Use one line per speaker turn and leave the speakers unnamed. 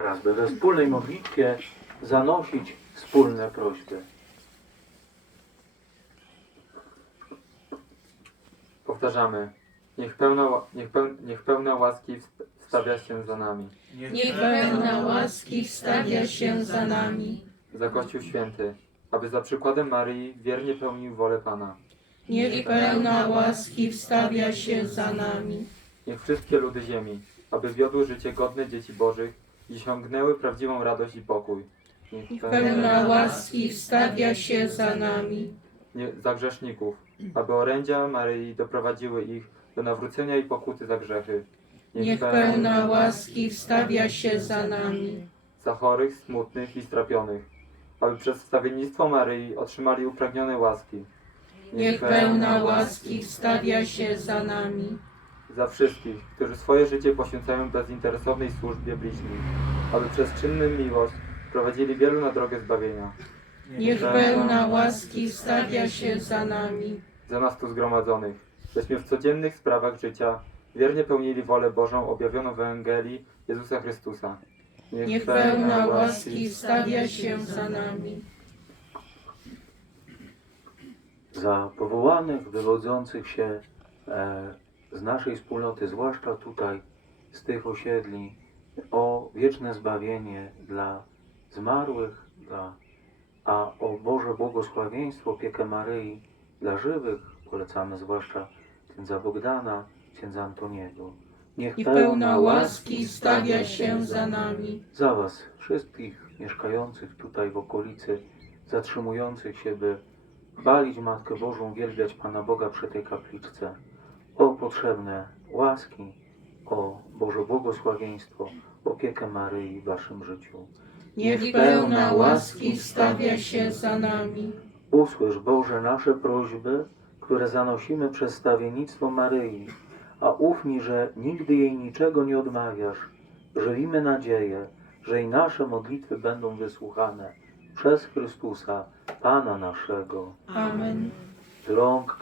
Teraz, by we wspólnej modlitwie zanosić wspólne prośby.
Powtarzamy. Niech pełna łaski stawia się za nami.
Niech pełna łaski wstawia się za nami.
Za Kościół Święty, aby za przykładem Maryi wiernie pełnił wolę Pana.
Niech pełna łaski wstawia się za nami.
Niech wszystkie ludy ziemi, aby wiodły życie godne dzieci Bożych i osiągnęły prawdziwą radość i pokój.
Niech pełna łaski wstawia się za nami.
Za grzeszników, aby orędzia Maryi doprowadziły ich do nawrócenia i pokuty za grzechy.
Niech pełna łaski wstawia się za nami.
Za chorych, smutnych i strapionych, aby przez wstawiennictwo Maryi otrzymali upragnione łaski.
Niech pełna łaski wstawia się za nami.
Za wszystkich, którzy swoje życie poświęcają bezinteresownej służbie bliźnim, aby przez czynną miłość prowadzili wielu na drogę zbawienia.
Niech pełna łaski wstawia się za nami.
Za nas tu zgromadzonych, byśmy w codziennych sprawach życia wiernie pełnili wolę Bożą objawioną w Ewangelii Jezusa Chrystusa.
Niech pełna łaski wstawia się za nami.
Za powołanych, wywodzących się z naszej wspólnoty, zwłaszcza tutaj, z tych osiedli, o wieczne zbawienie dla zmarłych, a o Boże błogosławieństwo, opiekę Maryi dla żywych, polecamy zwłaszcza księdza Bogdana, księdza Antoniego. Niech
pełna łaski wstawia się za nami.
za was, wszystkich mieszkających tutaj w okolicy, zatrzymujących się, by chwalić Matkę Bożą, wielbiać Pana Boga przy tej kapliczce, o potrzebne łaski, o Boże błogosławieństwo, opiekę Maryi w waszym życiu.
Niech pełna łaski wstawia się za nami.
Usłysz, Boże, nasze prośby, które zanosimy przez stawiennictwo Maryi, a ufnij, że nigdy jej niczego nie odmawiasz. Żywimy nadzieję, że i nasze modlitwy będą wysłuchane przez Chrystusa, Pana naszego.
Amen.
Z rąk